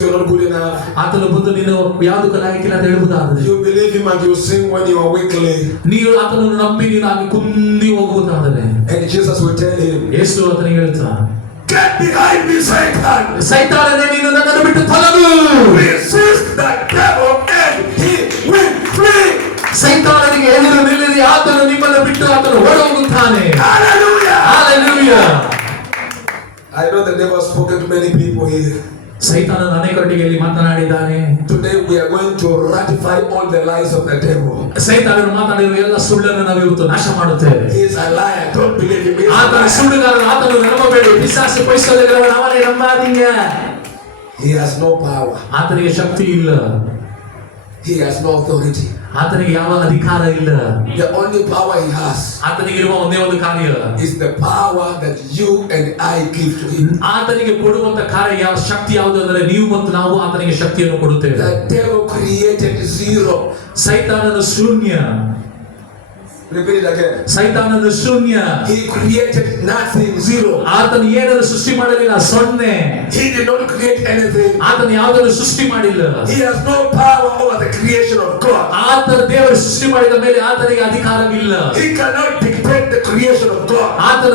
you're not good enough. ಆತನ ಬಂದು ನೀನು ಯಾವುದಕ್ಕೂ ಲಾಯಕಿಲ್ಲ ಅಂತ ಹೇಳಬಹುದಾದರೆ, You believe him and you sing when you are weakly. ನೀನು ಆತನನ್ನು ನಂಬಿ ನೀನು ಆಗಿ ಕುಂದಿ ಹೋಗುವುದಾದರೆ, And Jesus will tell him, ಯೇಸು ಆತನಿಗೆ ಹೇಳ್ತಾನೆ, get behind me, Satan. ಸೈತಾನನೇ ನೀನು ನನ್ನನ್ನು ಬಿಟ್ಟು ತೊಲಗು. Resist the devil and he will flee. ಸೈತಾನನಿಗೆ ಎದುರು ನಿಲ್ಲಿರಿ, ಆತನು ನಿಮ್ಮನ್ನು ಬಿಟ್ಟು ಆತನು ಹೊರ ಹೋಗುತ್ತಾನೆ. Hallelujah. Hallelujah. I know the devil has spoken to many people here. ಸೈತಾನನು ಅನೇಕರೊಟ್ಟಿಗೆ ಇಲ್ಲಿ ಮಾತನಾಡಿದ್ದಾನೆ. Today we are going to ratify all the lies of the devil. ಸೈತಾನನು ಮಾತನಾಡಿರುವ ಎಲ್ಲ ಸುಳ್ಳನ್ನು ನಾವು ಇವತ್ತು ನಾಶ ಮಾಡುತ್ತೇವೆ. He is a liar. Don't believe him. ಆತನ ಸುಳ್ಳುಗಾರನು, ಆತನು ನಂಬಬೇಡಿ. ಪಿಶಾಚು ಪೈಸೋದೆಗಳನ್ನು ಅವನೇ ನಂಬಾದೀங்க. He has no power. ಆತನಿಗೆ ಶಕ್ತಿ ಇಲ್ಲ. He has no authority. ಆತನಿಗೆ ಯಾವ ಅಧಿಕಾರ ಇಲ್ಲ. The only power he has ಆತನಿಗೆ ಇರುವ ಒಂದೇ ಒಂದು ಕಾರ್ಯ is the power that you and I give to him. ಆತನಿಗೆ ಕೊಡುವಂತ ಕಾರ್ಯ ಯಾವ ಶಕ್ತಿ ಯಾವುದು ಅಂದರೆ ನೀವು ಮತ್ತು ನಾವು ಆತನಿಗೆ ಶಕ್ತಿಯನ್ನು ಕೊಡುತ್ತೇವೆ. The devil created zero. ಸೈತಾನನು ಶೂನ್ಯ. Repeat it again. ಸೈತಾನನು ಶೂನ್ಯ. He created nothing, zero. ಆತನು ಏನನ್ನು ಸೃಷ್ಟಿ ಮಾಡಲಿಲ್ಲ, ಸೊನ್ನೆ. He did not create anything. ಆತನು ಯಾವುದನ್ನು ಸೃಷ್ಟಿ ಮಾಡಿಲ್ಲ. He has no power over the creation of God. ಆತನ ದೇವರು ಸೃಷ್ಟಿ ಮಾಡಿದ ಮೇಲೆ ಆತನಿಗೆ ಅಧಿಕಾರವಿಲ್ಲ. He cannot dictate the creation of God. ಆತನ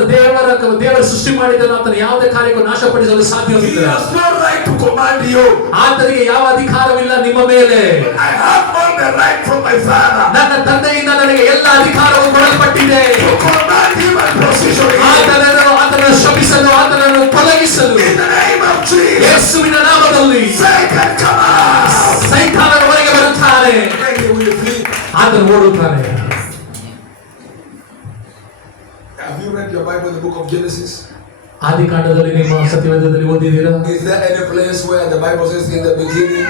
ದೇವರ ಸೃಷ್ಟಿ ಮಾಡಿದನು ಆತನ ಯಾವುದೇ ಕಾರ್ಯಕ್ಕೂ ನಾಶಪಡಿಸಲು He ಸಾಧ್ಯವಿಲ್ಲ. has no right to command you. ಆತನಿಗೆ ಯಾವ ಅಧಿಕಾರವಿಲ್ಲ ನಿಮ್ಮ ಮೇಲೆ. But I have all the right from my Father ನನ್ನ ತಂದೆಯಿಂದ ನನಗೆ ಎಲ್ಲ ಅಧಿಕಾರವು ಕೊಡಲ್ಪಟ್ಟಿದೆ. to command him and position him. ಆತನನ್ನು ಶಪಿಸಲು, ಆತನನ್ನು ತೊಲಗಿಸಲು In the name of Jesus. ಯೇಸುವಿನ ನಾಮದಲ್ಲಿ Satan, come out. ಸೈತಾನನು ಹೊರಗೆ ಬರುತ್ತಾನೆ. And he will flee. ಆತನು ಓಡುತ್ತಾನೆ. Have you read your Bible in the book of Genesis? ಆದಿಕಾಂಡದಲ್ಲಿ ನಿಮ್ಮ ಸತ್ಯವೇದದಲ್ಲಿ ಓದಿದ್ದೀರಾ? Is there any place where the Bible says in the beginning?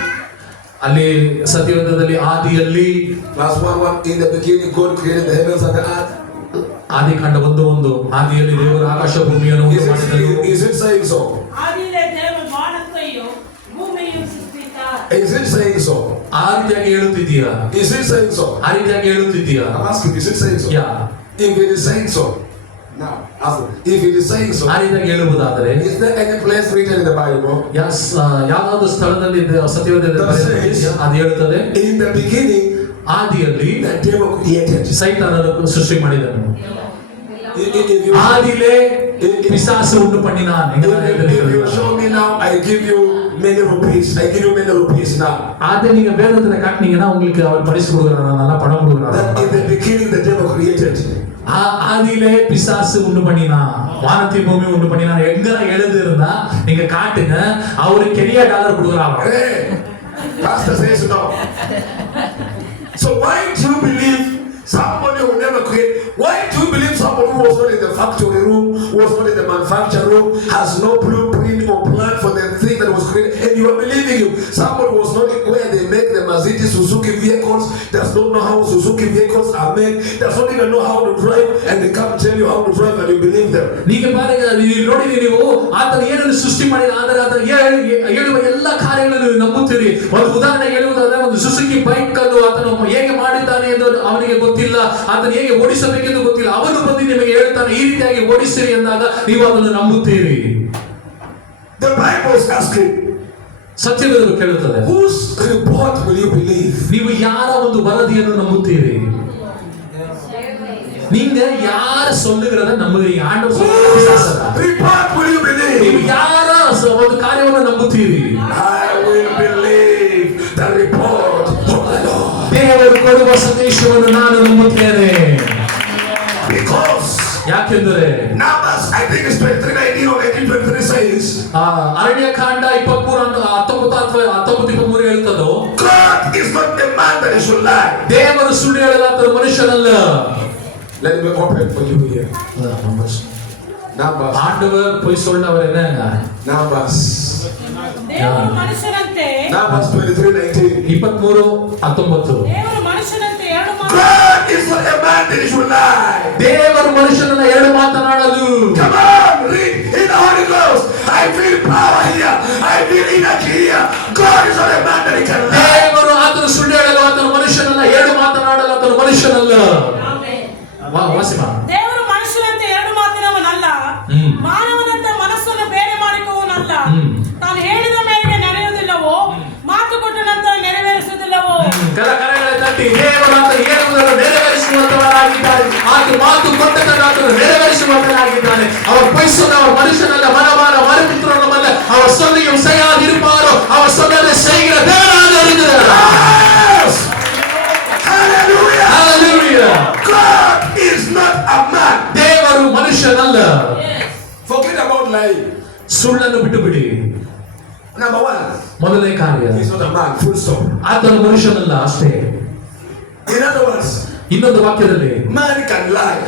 ಅಲ್ಲಿ ಸತ್ಯವೇದದಲ್ಲಿ ಆದಿಯಲ್ಲಿ Verse 1:1, in the beginning God created the heavens and the earth. ಆದಿಕಾಂಡ 1:1 ಆದಿಯಲ್ಲಿ ದೇವರು ಆಕಾಶ ಭೂಮಿಯನ್ನು ಉಂಟು ಮಾಡಿದನು. Is it saying so? ಆದಿಯಲ್ಲಿ ದೇವರು ವಾನத்தையும் ಭೂಮಿಯನ್ನು ಸೃಷ್ಟಿಸಿದ. Is it saying so? ಆ ರೀತಿಯಾಗಿ ಹೇಳುತ್ತಿದ್ದೀಯಾ? Is it saying so? ಆ ರೀತಿಯಾಗಿ ಹೇಳುತ್ತಿದ್ದೀಯಾ? I'm asking, is it saying so? Yeah. If it is saying so, now, if it is saying so, ಆ ರೀತಿಯಾಗಿ ಹೇಳುವುದಾದರೆ is there any place written in the Bible? ಯಾವ್ದಾದ್ರು ಸ್ಥಳದಲ್ಲಿ ಸತ್ಯವೇದದಲ್ಲಿ ಬರೆದಿದೆಯಾ? ಅದು ಹೇಳುತ್ತದೆ, In the beginning, ಆದಿಯಲ್ಲಿ the devil created. ಸೈತಾನನು ಸೃಷ್ಟಿ ಮಾಡಿದನು. If you ஆதியிலே பிசாசு உண்டு பண்ணினான். if you show me now, I give you many rupees. I give you many rupees now. அதை நீங்க வேதத்துல காட்டுனீங்கன்னா உங்களுக்கு அவர் பரிசு கொடுக்கறாரு, நல்லா பணம் கொடுக்கறாரு. That in the beginning the devil created. ஆதியிலே பிசாசு உண்டு பண்ணினான், வானத்தை பூமி உண்டு பண்ணினான். எங்க எழுதி இருந்தா நீங்க காட்டுங்க, அவரு $1 கொடுக்கறாங்க. Hey, pastor says no. So why do you believe somebody who never create? Why do you believe somebody who was not in the factory room, who was not in the manufacturing room, has no blueprint or plan for the thing that was created, and you are believing him? Somebody who was not where they make the Maserati Suzuki vehicles, does not know how Suzuki vehicles are made, does not even know how to drive, and they come tell you how to drive, and you believe them. ನೀಗ ಪಾರಗ ನೋಡಿ, ನೀವು ಆತನ ಏನನ್ನು ಸೃಷ್ಟಿ ಮಾಡಿದ ಆದರೆ ಆತನ ಹೇಳುವ ಎಲ್ಲ ಕಾರ್ಯಗಳನ್ನು ನೀವು ನಂಬುತ್ತೀರಿ. ಒಂದು ಉದಾಹರಣೆ ಹೇಳುವುದಾದರೆ, ಒಂದು ಸುಜುಕಿ ಬೈಕ್ ಅನ್ನು ಆತನು ಹೇಗೆ ಮಾಡಿದ್ದಾನೆ ಎಂದು ಅವನಿಗೆ ಗೊತ್ತಿಲ್ಲ, ಆತನು ಹೇಗೆ ಓಡಿಸಬೇಕೆಂದು ಗೊತ್ತಿಲ್ಲ. ಅವನು ಬಂದು ನಿಮಗೆ ಹೇಳ್ತಾನೆ ಈ ರೀತಿಯಾಗಿ ಓಡಿಸಿರಿ ಎಂದಾಗ ನೀವು ಅದನ್ನು ನಂಬುತ್ತೀರಿ. The Bible is asking, ಸತ್ಯವೇದವು ಕೇಳುತ್ತದೆ, whose report will you believe? ನೀವು ಯಾರ ಒಂದು ವರದಿಯನ್ನು ನಂಬುತ್ತೀರಿ? நீங்க யார சொல்லுகிறத நம்புகிறீங்க? ஆண்டவர் சொல்லுகிறார். Report will you believe? ನೀವು ಯಾರ ಒಂದು ಕಾರ್ಯವನ್ನು ನಂಬುತ್ತೀರಿ? I will believe the report of the Lord. ದೇವರು ಕೊಡುವ ಸಂದೇಶವನ್ನು ನಾನು ನಂಬುತ್ತೇನೆ. Because ಯಾಕೆಂದರೆ Numbers, I think it's 23:19 or 18:23 says, ಅರಣ್ಯಕಾಂಡ 23:19 ಅಥವಾ 19:23 ಹೇಳ್ತದೋ, God is not a man that he should lie. ದೇವರು ಸುಳ್ಳು ಹೇಳಲಾತ ಮನುಷ್ಯನಲ್ಲ. Let me open for you here. Numbers. ஆண்டவர் பொய் சொன்னவர் என்னங்க? Numbers. ದೇವರು ಮನುಷ್ಯನಂತೆ. Numbers 23:19. 23:19. ದೇವರು ಮನುಷ್ಯನಂತೆ ಎರಡು ಮಾತು. God is not a man that he should lie. ದೇವರು ಮನುಷ್ಯನನ್ನ ಎರಡು ಮಾತನಾಡಲು. Come on, read in the Holy Ghost. I feel power here. I feel energy here. God is not a man that he can lie. ದೇವರು ಆತನು ಸುಳ್ಳು ಹೇಳಲು, ಆತನು ಮನುಷ್ಯನಲ್ಲ. ಎರಡು ಮಾತನಾಡಲು ಆತನು ಮನುಷ್ಯನಲ್ಲ. ವಾಸಿಮಾ, ದೇವರು ಮನುಷ್ಯನಂತೆ ಎರಡು ಮಾತಿನವನಲ್ಲ, ಮಾನವನಂತೆ ಮನಸ್ಸನ್ನು ಬೇರೆ ಮಾಡಿಕೊಳ್ಳುವವನಲ್ಲ. ತಾನು ಹೇಳಿದ ಮೇರೆಗೆ ನಡೆಯುವುದಿಲ್ಲವೋ ಮಾತು ಕೊಟ್ಟದನ್ನು ಆತನು ನೆರವೇರಿಸುವಂತನಾಗಿದ್ದಾನೆ. அவர் பொய் சொன்னவர் மனுஷனல்ல, மனமான மறுபுத்திரனும் அல்ல. அவர் சொல்லியும் செய்யாதிருப்பாரோ, அவர் சொன்னதை செய்கிற தேவனாக இருக்கிறார். Hallelujah. Hallelujah. God is not a man. ದೇವರು ಮನುಷ್ಯನಲ್ಲ. Forget about lying. ಸುಳ್ಳನ್ನು ಬಿಟ್ಟುಬಿಡಿ. Number one, ಮೊದಲನೇ ಕಾರ್ಯ, he's not a man, full stop. ಆತನು ಮನುಷ್ಯನಲ್ಲ, ಅಷ್ಟೇ. In other words, ಇನ್ನೊಂದು ವಾಕ್ಯದಲ್ಲಿ man can lie.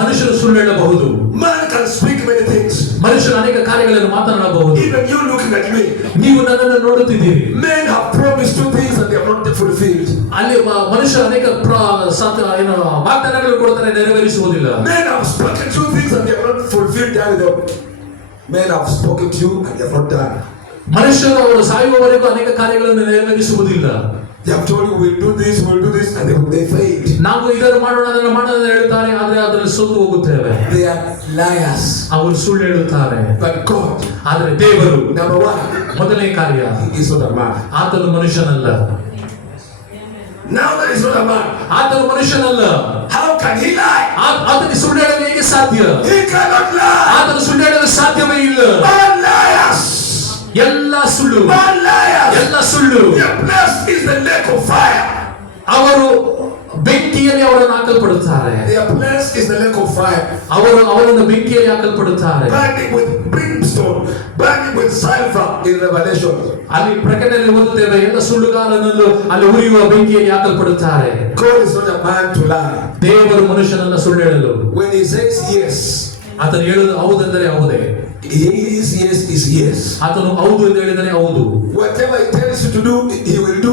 ಮನುಷ್ಯರು ಸುಳ್ಳು ಹೇಳಬಹುದು. Man can speak many things. ಮನುಷ್ಯರು ಅನೇಕ ಕಾರ್ಯಗಳನ್ನು ಮಾತನಾಡಬಹುದು. Even you looking at me. ನೀವು ನನ್ನನ್ನು ನೋಡುತ್ತಿದ್ದೀರಿ. Men have promised two things and they have not fulfilled. ಅಲ್ಲಿ ಮನುಷ್ಯರು ಅನೇಕ ವಾಗ್ದಾನಗಳು ಕೊಡ್ತಾರೆ, ನೆರವೇರಿಸುವುದಿಲ್ಲ. Men have spoken two things and they have not fulfilled them. Men have spoken to you and they have not done. ಮನುಷ್ಯರು ಅವರು ಸಾಯುವವರೆಗೂ ಅನೇಕ ಕಾರ್ಯಗಳನ್ನು ನೆರವೇರಿಸುವುದಿಲ್ಲ. They have told you we'll do this and they failed. ನಾವು ಇದನ್ನು ಮಾಡೋಣ ಅದನ್ನು ಮಾಡೋಣ ಹೇಳ್ತಾರೆ, ಆದ್ರೆ ಅದರಲ್ಲಿ ಸೋತು ಹೋಗುತ್ತೇವೆ. They are liars. ಅವರು ಸುಳ್ಳು ಹೇಳುತ್ತಾರೆ. But God, ಆದ್ರೆ ದೇವರು, number one, ಮೊದಲನೇ ಕಾರ್ಯ, he is not a man. ಆತನು ಮನುಷ್ಯನಲ್ಲ. Now that is not a man. ಆತನು ಮನುಷ್ಯನಲ್ಲ. How can he lie? ಆತನಿಗೆ ಸುಳ್ಳು ಹೇಳಲು ಹೇಗೆ ಸಾಧ್ಯ? He cannot lie. ಆತನು ಸುಳ್ಳು ಹೇಳಲು ಸಾಧ್ಯವೇ ಇಲ್ಲ. All liars. ಎಲ್ಲ ಸುಳ್ಳು, All liars. ಎಲ್ಲ ಸುಳ್ಳು. Their place is the lake of fire. ಅವರು ಬೆಂಕಿಯಲ್ಲಿ ಅವರನ್ನು ಹಾಕಲ್ಪಡುತ್ತಾರೆ. Their place is the lake of fire. ಅವರನ್ನು ಬೆಂಕಿಯಲ್ಲಿ ಹಾಕಲ್ಪಡುತ್ತಾರೆ. Burning with brimstone, burning with sulfur in Revelation. ಅಲ್ಲಿ ಪ್ರಕಟಣೆಯಲ್ಲಿ ಓದುತ್ತೇವೆ, ಎಲ್ಲ ಸುಳ್ಳುಗಾರನನ್ನು ಅಲ್ಲಿ ಉರಿಯುವ ಬೆಂಕಿಯಲ್ಲಿ ಹಾಕಲ್ಪಡುತ್ತಾರೆ. God is not a man to lie. ದೇವರು ಮನುಷ್ಯನನ್ನ ಸುಳ್ಳು ಹೇಳಲು. When he says yes, ಆತನು ಹೇಳುವುದು ಹೌದೆಂದರೆ ಹೌದೇ. his yes is yes. ಆತನು ಹೌದು ಎಂದು ಹೇಳಿದರೆ ಹೌದು. Whatever he tells you to do, he will do.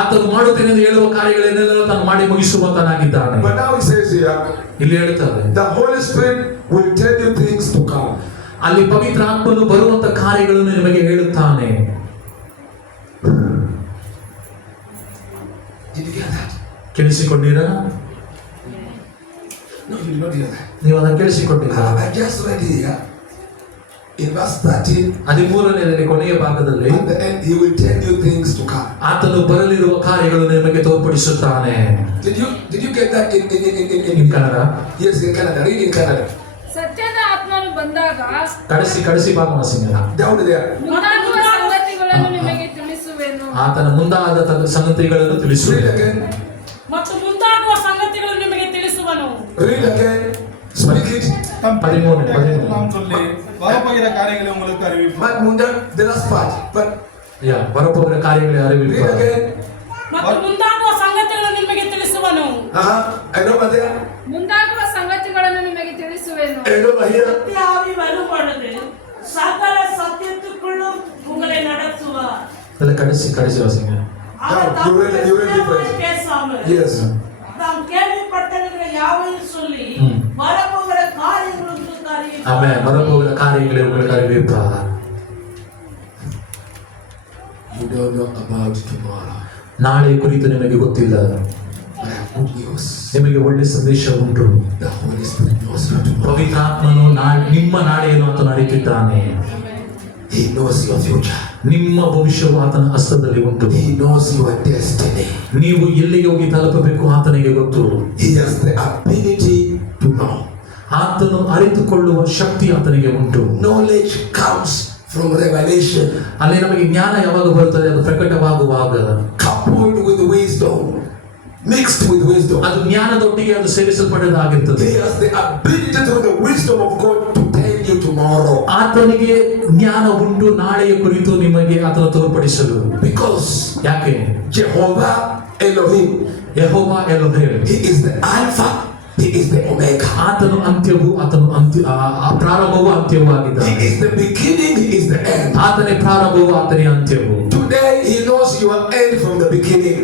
ಆತನು ಮಾಡುತ್ತೇನೆ ಎಂದು ಹೇಳುವ ಕಾರ್ಯಗಳನ್ನೆಲ್ಲ ತಾನು ಮಾಡಿ ಮುಗಿಸುವಂತನಾಗಿದ್ದಾನೆ. But now he says here, ಇಲ್ಲಿ ಹೇಳುತ್ತಾರೆ, the Holy Spirit will tell you things to come. ಅಲ್ಲಿ ಪವಿತ್ರ ಆತ್ಮನು ಬರುವಂತ ಕಾರ್ಯಗಳನ್ನು ನಿಮಗೆ ಹೇಳುತ್ತಾನೆ. Did you get that? ಕೇಳಿಸಿಕೊಂಡಿರಾ? No, you did not hear that. ನೀವು ಅದನ್ನು ಕೇಳಿಸಿಕೊಂಡಿರಾ? I just read here in verse 13. 13ನೇ ಕೊನೆಯ ಭಾಗದಲ್ಲಿ, At the end, he will tell you things to come. ಆತನು ಬರಲಿರುವ ಕಾರ್ಯಗಳನ್ನು ನಿಮಗೆ ತೋರ್ಪಡಿಸುತ್ತಾನೆ. Did you get that in Kannada? Yes, in Kannada. Read in Kannada. ಸತ್ಯದ ಆತ್ಮನು ಬಂದಾಗ ಕಳಿಸಿ ಭಾಗ ಸಿಂಗ Down there. ಮುಂದಾಗುವ ಸಂಗತಿಗಳನ್ನು ನಿಮಗೆ ತಿಳಿಸುವೆನು. ಆತನ ಮುಂದಾದ ಸಂಗತಿಗಳನ್ನು Read ತಿಳಿಸುವೆನು. again. ಮತ್ತು ಮುಂದಾಗುವ ಸಂಗತಿಗಳು ನಿಮಗೆ ತಿಳಿಸುವನು. Read again. Speak it. 13 நாம் சொல்லி வரப்போகிற காரியங்களை உங்களுக்கு அறிவிப்போம். But Munda, the last part. But ಬರಪೋಗಿற ಕಾರ್ಯಗಳ read ಅರಿವಿಲ್ಲ. again. ಮತ್ತು ಮುಂದಾಗುವ ಸಂಗತಿಗಳು ನಿಮಗೆ ತಿಳಿಸುವನು. And over there. ಮುಂದಾಗುವ ಸಂಗತಿಗಳನ್ನು ನಿಮಗೆ ತಿಳಿಸುವೆನು. And over here. சத்தியாவி வரும்பொழுது சகல சத்தியத்துக்குள்ளும் உங்களை நடத்துவார். ಅದೆಲ್ಲ ಕಳಿಸಿ ವಾಸಿಂಗ. அவர் You தம்முடைய read சுயமாய் different. பேசாமல் Yes. தாம் கேள்விப்பட்டவைகளை யாவையும் சொல்லி வரப்போகிற காரியங்களுக்கு அறிவிப்பார். ಆಮೇಲೆ ಬರಪೋಗಿற ಕಾರ್ಯங்களை உங்களுக்கு அறிவிப்பார். You don't know about tomorrow. ನಾಳೆ ಕುರಿತು ನಿಮಗೆ ಗೊತ್ತಿಲ್ಲ. But I have good news. ನಿಮಗೆ ಒಳ್ಳೆ ಸಂದೇಶ ಉಂಟು. The Holy Spirit knows your tomorrow. ಪವಿತ್ರಾತ್ಮನು ನಿಮ್ಮ ನಾಳೆಯನ್ನು ಆತನು ಅರಿತಿದ್ದಾನೆ. He knows your future. ನಿಮ್ಮ ಭವಿಷ್ಯವು ಆತನ ಹಸ್ತದಲ್ಲಿ ಉಂಟು. He knows your destiny. ನೀವು ಎಲ್ಲಿಗೆ ಹೋಗಿ ತಲುಪಬೇಕು ಆತನಿಗೆ ಗೊತ್ತು. He has the ability to know. ಆತನು ಅರಿತುಕೊಳ್ಳುವ ಶಕ್ತಿ ಆತನಿಗೆ ಉಂಟು. Knowledge comes from revelation. ಅಲ್ಲಿ ನಮಗೆ ಜ್ಞಾನ ಯಾವಾಗ ಬರುತ್ತದೆ? ಅದು ಪ್ರಕಟವಾಗುವಾಗ. Coupled with wisdom. Mixed with wisdom. ಅದು ಜ್ಞಾನದೊಟ್ಟಿಗೆ ಅದು ಸೇರಿಸಲ್ಪಡೋದಾಗಿರ್ತದೆ. He has the ability through the wisdom of God to tell you tomorrow. ಆತನಿಗೆ ಜ್ಞಾನ ಉಂಟು ನಾಳೆಯ ಕುರಿತು ನಿಮಗೆ ಆತನ ತೋರ್ಪಡಿಸಲು. Because ಯಾಕೆ? Jehovah Elohim, ಯೆಹೋವ ಎಲೋಹೀಮ್, He is the Alpha, He is the Omega. ಆತನು ಅಂತ್ಯವು, ಆತನು ಪ್ರಾರಂಭವೂ ಅಂತ್ಯವೂ ಆಗಿದ್ದಾನೆ. He is the beginning, He is the end. ಆತನೇ ಪ್ರಾರಂಭವೂ ಆತನೇ ಅಂತ್ಯವು. Today He knows your end from the beginning.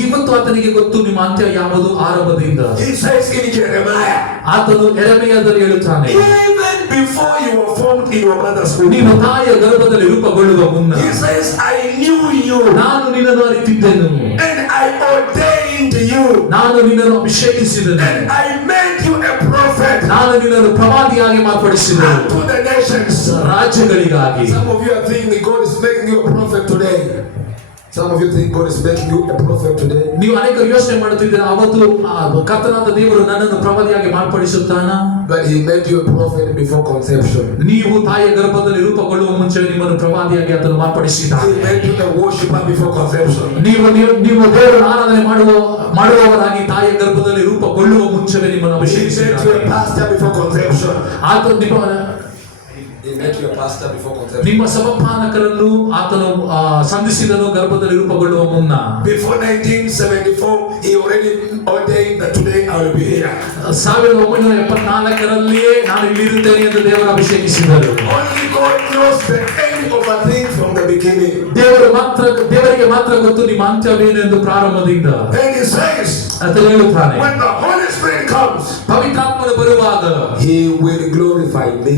ಇವತ್ತು ಆತನಿಗೆ ಗೊತ್ತು ನಿಮ್ಮ ಅಂತ್ಯ ಯಾವುದು ಆರಂಭದಿಂದ. He says in Jeremiah, ಆತನು ಯೆರೆಮೀಯದಲ್ಲಿ ಹೇಳುತ್ತಾನೆ, even before you were formed in your mother's womb, ನೀನು ತಾಯಿಯ ಗರ್ಭದಲ್ಲಿ ರೂಪುಗೊಳ್ಳುವ ಮುನ್ನ He says, I knew you ನಾನು ನಿನ್ನನ್ನು ಅರಿತಿದ್ದೆನು, and I ordained you ನಾನು ನಿನ್ನನ್ನು ಅಭಿಷೇಕಿಸಿದೆನು, and I made you a prophet ನಾನು ನಿನ್ನನ್ನು ಪ್ರವಾದಿಯಾಗಿ ಮಾರ್ಪಡಿಸಿದೆನು unto the nations. ರಾಜ್ಯಗಳಿಗಾಗಿ. Some of you are thinking God is making you a prophet today. Some of you think God is making you a prophet today. ನೀವು ಅನೇಕರು ಯೋಚನೆ ಮಾಡುತ್ತಿದ್ದೀರಾ, ಅವತ್ತು ಕರ್ತನಾದ ದೇವರು ನನ್ನನ್ನು ಪ್ರವಾದಿಯಾಗಿ ಮಾರ್ಪಡಿಸುತ್ತಾನ? But He made you a prophet before conception. ನೀವು ತಾಯಿಯ ಗರ್ಭದಲ್ಲಿ ರೂಪುಗೊಳ್ಳುವ ಮುಂಚೆ ನಿಮ್ಮನ್ನು ಪ್ರವಾದಿಯಾಗಿ ಆತನು ಮಾರ್ಪಡಿಸಿದ್ದಾನೆ. He made you a worshipper before conception. ನೀವು ದೇವರ ಆರಾಧನೆ ಮಾಡುವವರಾಗಿ ತಾಯಿಯ ಗರ್ಭದಲ್ಲಿ ರೂಪುಗೊಳ್ಳುವ ಮುಂಚೆವೇ ನಿಮ್ಮನ್ನು He made you ಅಭಿಷೇಕಿಸಿದ್ದಾನೆ. a pastor before conception. ಆತನು He made you a pastor before conception. ನಿಮ್ಮ ಸಭಾಪಾಲಕರನ್ನು ಆತನು ಸಂಧಿಸಿದನು ಗರ್ಭದಲ್ಲಿ ರೂಪುಗೊಳ್ಳುವ ಮುನ್ನ. Before 1974, He already ordained that today I will be here. 1974ರಲ್ಲಿಯೇ ನಾನು ಇಲ್ಲಿರುತ್ತೇನೆ ಎಂದು ದೇವರು ಅಭಿಷೇಕಿಸಿದರು. Only God knows the end of a thing from the beginning. ದೇವರಿಗೆ ಮಾತ್ರ ಗೊತ್ತು ನಿಮ್ಮ ಅಂತ್ಯವೇನು ಎಂದು ಪ್ರಾರಂಭದಿಂದ. And He says, ಆತನು ಹೇಳುತ್ತಾನೆ, when the Holy Spirit comes, ಪವಿತ್ರಾತ್ಮನು ಬರುವಾಗ He will glorify me.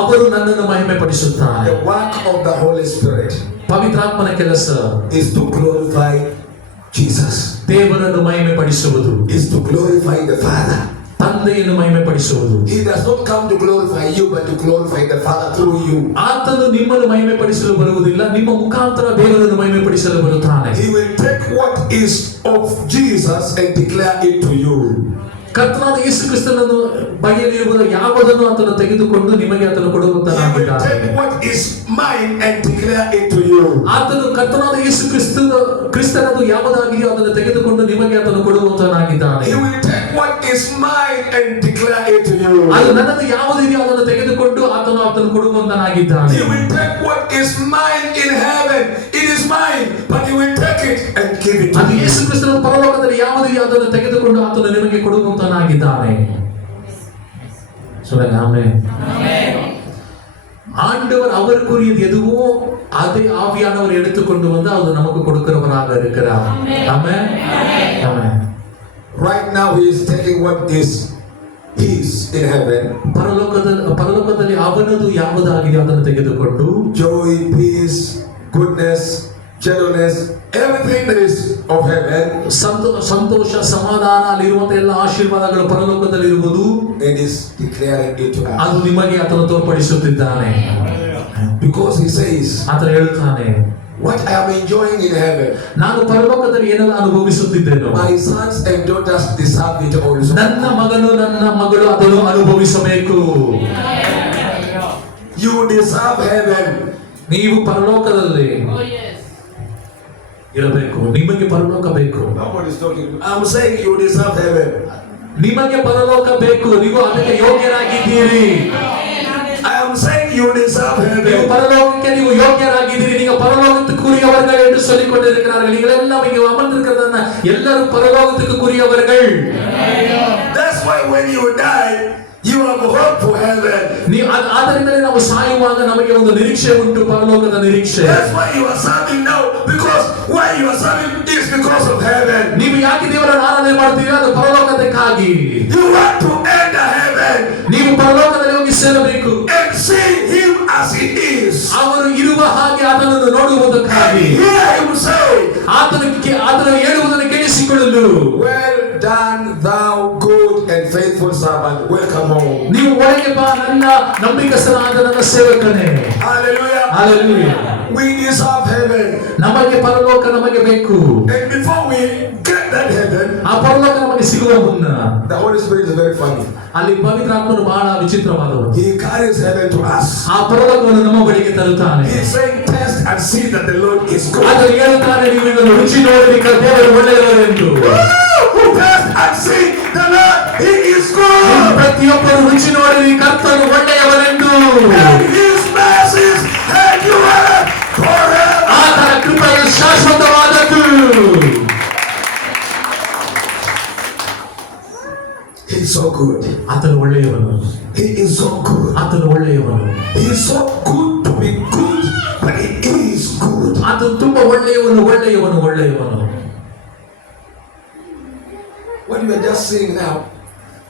ಅವರು ನನ್ನನ್ನು ಮಹಿಮೆ ಪಡಿಸುತ್ತಾರೆ. The work of the Holy Spirit ಪವಿತ್ರಾತ್ಮನ ಕೆಲಸ is to glorify Jesus. ದೇವರನ್ನು ಮಹಿಮೆ ಪಡಿಸುವುದು, Is to glorify the Father. ತಂದೆಯನ್ನು ಮಹಿಮೆ ಪಡಿಸುವುದು. He does not come to glorify you, but to glorify the Father through you. ಆತನು ನಿಮ್ಮನ್ನು ಮಹಿಮೆ ಪಡಿಸಲು ಬರುವುದಿಲ್ಲ, ನಿಮ್ಮ ಮುಖಾಂತರ ದೇವರನ್ನು ಮಹಿಮೆ ಪಡಿಸಲು ಬರುತ್ತಾನೆ. He will take what is of Jesus and declare it to you. ಕರ್ತನಾದ ಯೇಸು ಕ್ರಿಸ್ತನನ್ನು ಬಗೆಯಲ್ಲಿರುವ ಯಾವುದನ್ನು ಆತನು ತೆಗೆದುಕೊಂಡು ನಿಮಗೆ ಆತನು He will ಕೊಡುವಂತನಾಗಿದ್ದಾನೆ. take what is mine and declare it to you. ಆತನು ಕರ್ತನಾದ ಯೇಸು ಕ್ರಿಸ್ತನದು ಯಾವುದಾಗಿದೆಯೋ ಅದನ್ನು ತೆಗೆದುಕೊಂಡು ನಿಮಗೆ ಆತನು ಕೊಡುವಂತನಾಗಿದ್ದಾನೆ. He will take what is mine and declare it to you. ಅದು ನನ್ನದು ಯಾವುದಿದೆಯೋ ಅದನ್ನು ತೆಗೆದುಕೊಂಡು ಆತನು ಕೊಡುವಂತನಾಗಿದ್ದಾನೆ. He will take what is mine in heaven. It is mine, but He will take it and give it to ಅದು you. ಯೇಸು ಕ್ರಿಸ್ತನ ಪರಲೋಕದಲ್ಲಿ ಯಾವುದಿದೆಯೋ ಅದನ್ನು ತೆಗೆದುಕೊಂಡು ಆತನು ನಿಮಗೆ ಕೊಡುವಂತನಾಗಿದ್ದಾನೆ. ஆமென். ஆண்டவர் அவருக்குரியது எதுவோ அதை ஆவியானவர் எடுத்துக்கொண்டு வந்து அது நமக்கு கொடுக்கிறவராக இருக்கிறார். ஆமென். ஆமென். Right now He is taking what is His in heaven. ಪರಲೋಕದಲ್ಲಿ ಅವನದು ಯಾವುದಾಗಿದೆ ಅದನ್ನು ತೆಗೆದುಕೊಂಡು Joy, peace, goodness, gentleness, everything that is of heaven. ಸಂತೋಷ, ಸಮಾಧಾನ, ಅಲ್ಲಿರುವಂತ ಎಲ್ಲ ಆಶೀರ್ವಾದಗಳು ಪರಲೋಕದಲ್ಲಿ ಇರುವುದು. And is declaring it to us. ಅದು ನಿಮಗೆ ಆತನು ತೋರ್ಪಡಿಸುತ್ತಿದ್ದಾನೆ. Because He says, ಆತನು ಹೇಳುತ್ತಾನೆ, what I am enjoying in heaven, ನಾನು ಪರಲೋಕದಲ್ಲಿ ಏನೆಲ್ಲ ಅನುಭವಿಸುತ್ತಿದ್ದೇನೋ my sons and daughters deserve it also. ನನ್ನ ಮಗನು ನನ್ನ ಮಗಳು ಅದನ್ನು ಅನುಭವಿಸಬೇಕು. You deserve heaven. ನೀವು ಪರಲೋಕದಲ್ಲಿ ಇರಬೇಕು. ನಿಮಗೆ ಪರಲೋಕ ಬೇಕು. Nobody is talking. I'm saying you deserve heaven. ನಿಮಗೆ ಪರಲೋಕ ಬೇಕು. ನೀವು ಅದಕ್ಕೆ ಯೋಗ್ಯರಾಗಿದ್ದೀರಿ. I am saying you deserve ನೀವು heaven. பரலோகಕ್ಕೆ ನೀವು ಯೋಗ್ಯರಾಗಿದ್ದೀರಿ. நீங்க பரலோகத்துக்குரியவர்கள் என்று சொல்லிக் கொண்டிருக்கிறார்கள். நீங்கள் எல்லாம் இங்கே அமர்ந்திருக்கிறதா எல்லாரும் பரலோகத்துக்குரியவர்கள். That's why when you die, you have hope for heaven. ನೀವು ಆದ್ದರಿಂದಲೇ ನಾವು ಸಾಯುವಾಗ ನಮಗೆ ಒಂದು ನಿರೀಕ್ಷೆ ಉಂಟು, ಪರಲೋಕದ ನಿರೀಕ್ಷೆ. That's why you are serving now, because why you are serving is because of heaven. ನೀವು ಯಾಕೆ ದೇವರನ್ನು ಆರಾಧನೆ ಮಾಡ್ತೀರಾ? ಅದು ಪರಲೋಕಕ್ಕಾಗಿ. You want to enter heaven ನೀವು ಪರಲೋಕದಲ್ಲಿ ಹೋಗಿ ಸೇರಬೇಕು and see Him as He is. ಅವರು ಇರುವ ಹಾಗೆ ಅದನ್ನು ನೋಡುವುದಕ್ಕಾಗಿ. And hear Him say, ಆತನು ಹೇಳುವುದನ್ನು ಕೇಳಿಸಿಕೊಳ್ಳಲು, well done thou good and faithful servant, welcome home. ನೀವು ಒಳಗೆ ಬಾ ನನ್ನ ನಂಬಿಕಸ್ಥನಾದ ನನ್ನ ಸೇವಕನೇ. Hallelujah. Hallelujah. We deserve heaven. ನಮಗೆ ಪರಲೋಕ ನಮಗೆ ಬೇಕು. And before we get that heaven, ಆ ಪರಲೋಕ ನಮಗೆ ಸಿಗುವ ಮುನ್ನ the Holy Spirit is very funny. ಅಲ್ಲಿ ಪವಿತ್ರಾತ್ಮನು ಬಹಳ ವಿಚಿತ್ರವಾದವರು. He carries heaven to us. ಆ ಪರಲೋಕವನ್ನು ನಮ್ಮ ಬಳಿಗೆ ತರುತ್ತಾನೆ. He is saying, test and see that the Lord is good. ಆತನು ಹೇಳುತ್ತಾನೆ, ನೀವು ಇದನ್ನು ರುಚಿ ನೋಡಿರಿ, ದೇವರು ಒಳ್ಳೆಯವರು. Test and see the Lord, He is good. ಪ್ರತಿಯೊಬ್ಬರು ರುಚಿ ನೋಡಿರಿ, ಕರ್ತನು ಒಳ್ಳೆಯವರೆಂದು. And His mercies endure forever. ಆತನ ಕೃಪೆಯು ಶಾಶ್ವತವಾದದ್ದು. He is so good. ಆತನು ಒಳ್ಳೆಯವನು. He is so good. ಆತನು ಒಳ್ಳೆಯವನು. He is so good to be good, but He is good. ಆತನು ತುಂಬಾ ಒಳ್ಳೆಯವನು. What you are just seeing now,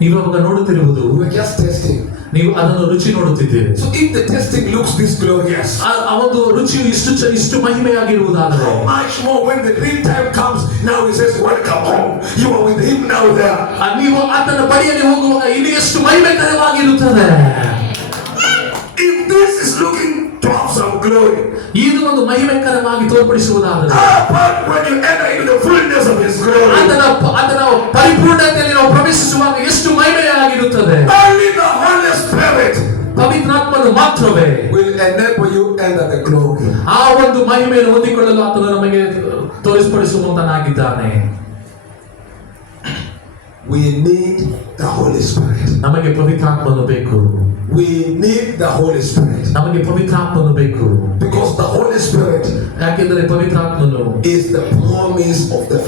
ನೀವು ಅವಾಗ ನೋಡುತ್ತಿರುವುದು, we are just testing. ನೀವು ಅದನ್ನು ರುಚಿ ನೋಡುತ್ತಿದ್ದೀರಿ. So if the testing looks this glorious, ಆ ಒಂದು ರುಚಿಯು ಇಷ್ಟು ಮಹಿಮೆಯಾಗಿರುವುದಾದರೆ, how much more when the real time comes, now He says, welcome home. You are with Him now there. ನೀವು ಆತನ ಬಳಿಯಲ್ಲಿ ಹೋಗುವಾಗ ಇದು ಎಷ್ಟು ಮಹಿಮೆಕರವಾಗಿರುತ್ತದೆ. If this is looking to have some glory. ಇದು ಒಂದು ಮಹಿಮೆಕರವಾಗಿ ತೋರ್ಪಡಿಸುವುದಾದರೆ But when you enter into the fullness of His glory, ಅದರ ಪರಿಪೂರ್ಣತೆಯಲ್ಲಿ ನಾವು ಪ್ರವೇಶಿಸುವಾಗ ಎಷ್ಟು ಮಹಿಮೆಯಾಗಿರುತ್ತದೆ. only the Holy Spirit ಪವಿತ್ರಾತ್ಮನು ಮಾತ್ರವೇ will enable you enter the glory. ಆ ಒಂದು ಮಹಿಮೆಯನ್ನು ಹೊಂದಿಕೊಳ್ಳಲು ಆತನು ನಮಗೆ ತೋರಿಸಿಪಡಿಸುವಂತನಾಗಿದ್ದಾನೆ. We need the Holy Spirit. ನಮಗೆ ಪವಿತ್ರಾತ್ಮನು ಬೇಕು. We need the Holy Spirit. ನಮಗೆ ಪವಿತ್ರಾತ್ಮನು ಬೇಕು. Because the Holy Spirit ಯಾಕೆಂದರೆ ಪವಿತ್ರಾತ್ಮನು is the promise of the